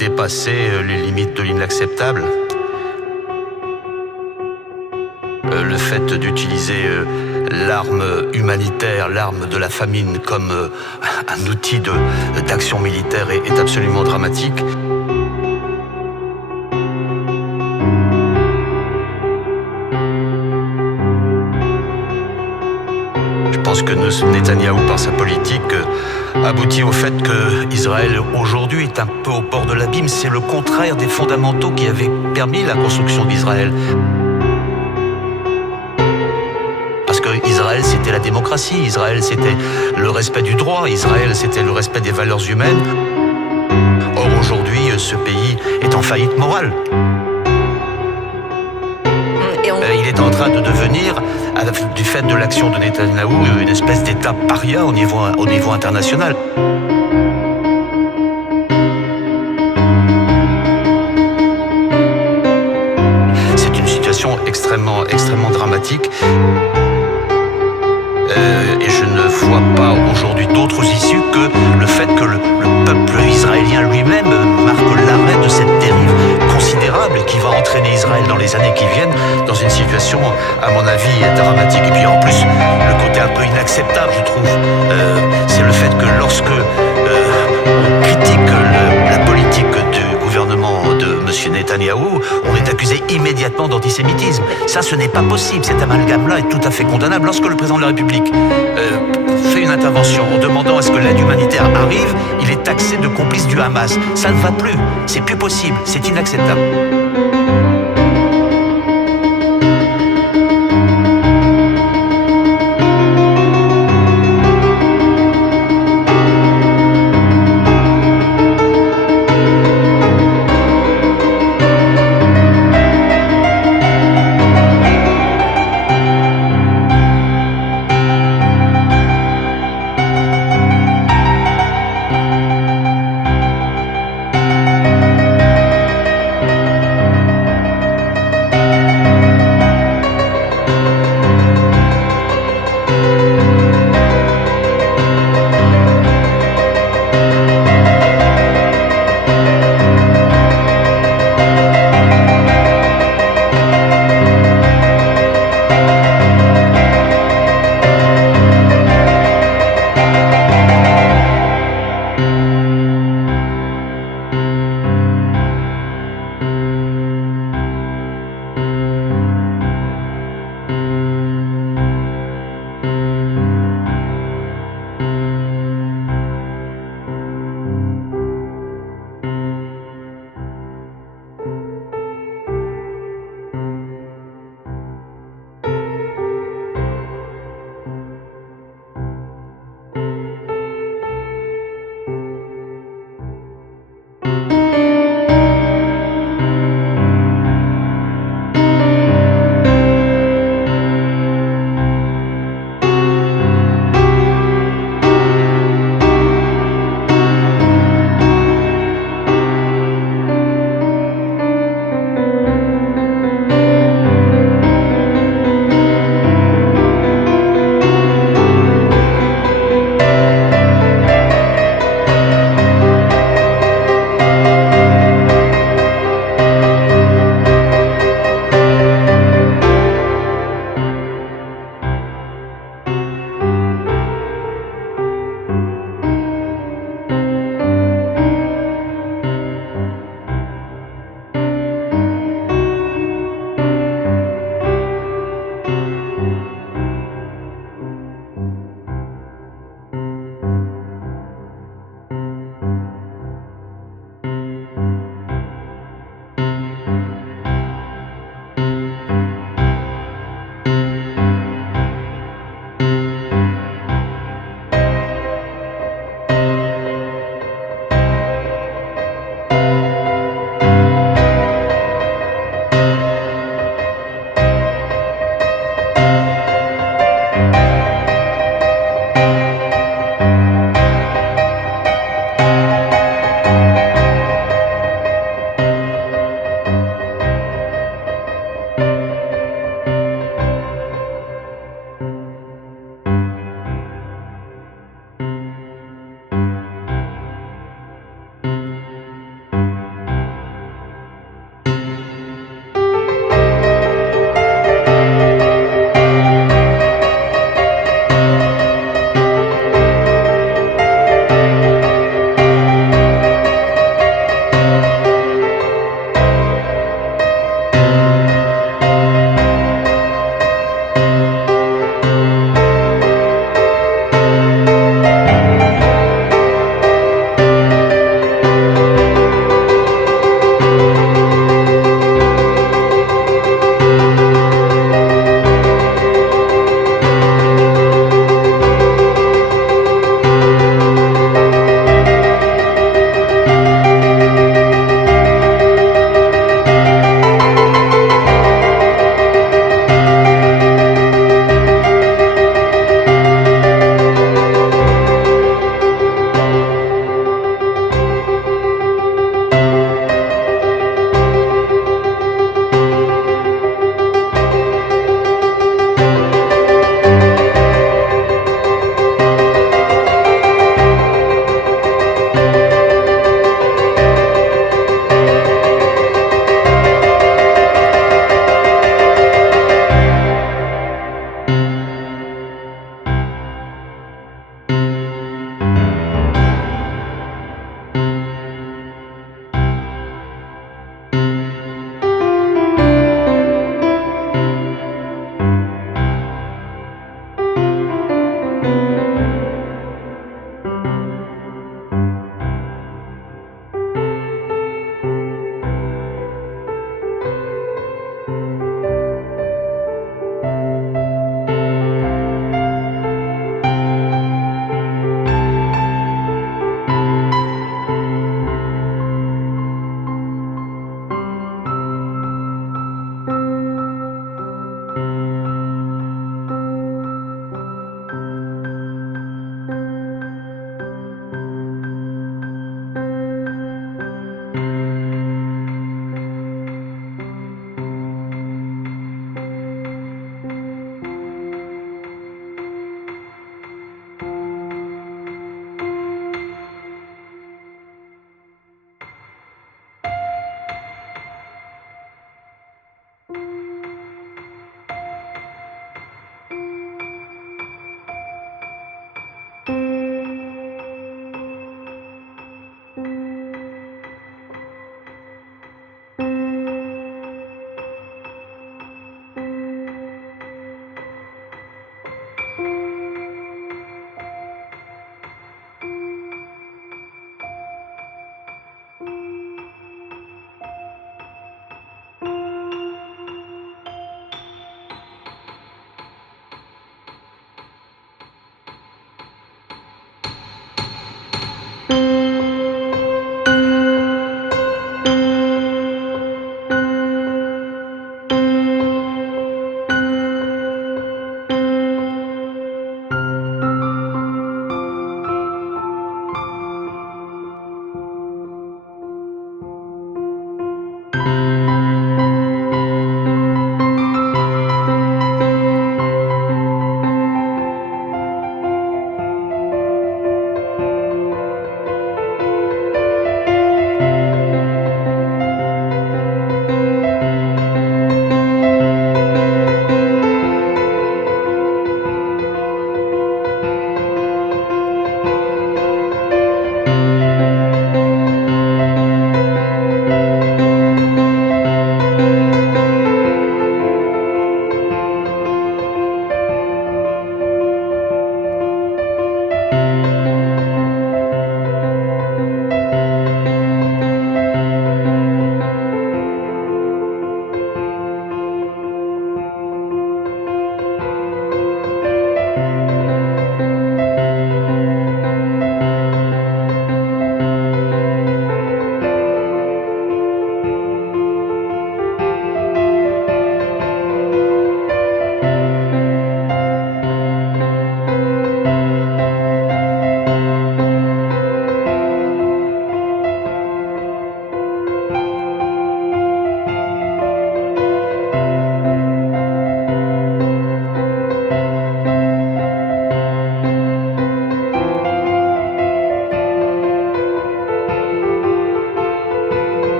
dépasser les limites de l'inacceptable. Le fait d'utiliser l'arme humanitaire, l'arme de la famine comme un outil d'action militaire est absolument dramatique. Je pense que Netanyahou, par sa politique, aboutit au fait qu'Israël aujourd'hui est un peu au bord de l'abîme. C'est le contraire des fondamentaux qui avaient permis la construction d'Israël. Parce que Israël, c'était la démocratie, Israël, c'était le respect du droit, Israël, c'était le respect des valeurs humaines. Or, aujourd'hui, ce pays est en faillite morale. Il est en train de devenir, du fait de l'action de Netanyahou, une espèce d'État paria au niveau international. C'est une situation extrêmement dramatique. Et je ne vois pas aujourd'hui d'autres issues que le fait que le peuple israélien lui-même marque l'arrêt de cette dérive considérable qui va entraîner Israël dans les années qui viennent dans une situation, à mon avis, dramatique. Et puis en plus, le côté un peu inacceptable, je trouve, c'est le fait que lorsque on critique la politique du gouvernement de M. Netanyahou, on est accusé immédiatement d'antisémitisme. Ça, ce n'est pas possible. Cet amalgame-là est tout à fait condamnable. Lorsque le président de la République fait une intervention en demandant à ce que l'aide humanitaire arrive, il est taxé de complice du Hamas. Ça ne va plus. C'est plus possible. C'est inacceptable.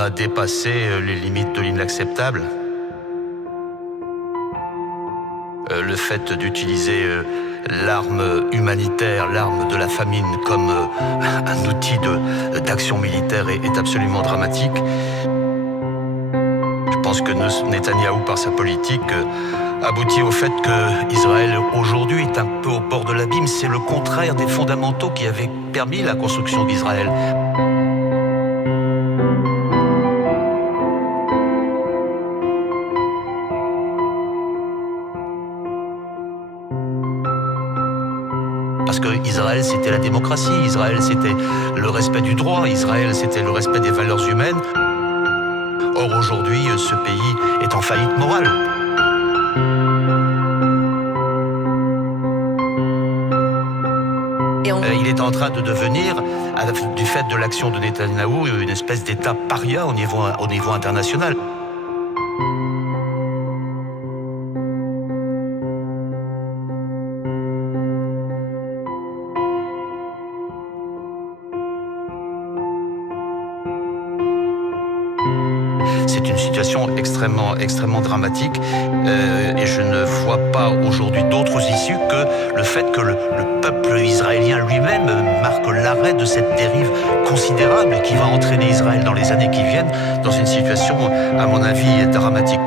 a dépassé les limites de l'inacceptable. Le fait d'utiliser l'arme humanitaire, l'arme de la famine comme un outil d'action militaire est absolument dramatique. Je pense que Netanyahou, par sa politique, aboutit au fait que Israël aujourd'hui est un peu au bord de l'abîme. C'est le contraire des fondamentaux qui avaient permis la construction d'Israël. Parce que Israël, c'était la démocratie, Israël, c'était le respect du droit, Israël, c'était le respect des valeurs humaines. Or, aujourd'hui, ce pays est en faillite morale. Il est en train de devenir, du fait de l'action de Netanyahou, une espèce d'État paria au niveau international. C'est une situation extrêmement dramatique et je ne vois pas aujourd'hui d'autres issues que le fait que le peuple israélien lui-même marque l'arrêt de cette dérive considérable qui va entraîner Israël dans les années qui viennent dans une situation, à mon avis, dramatique.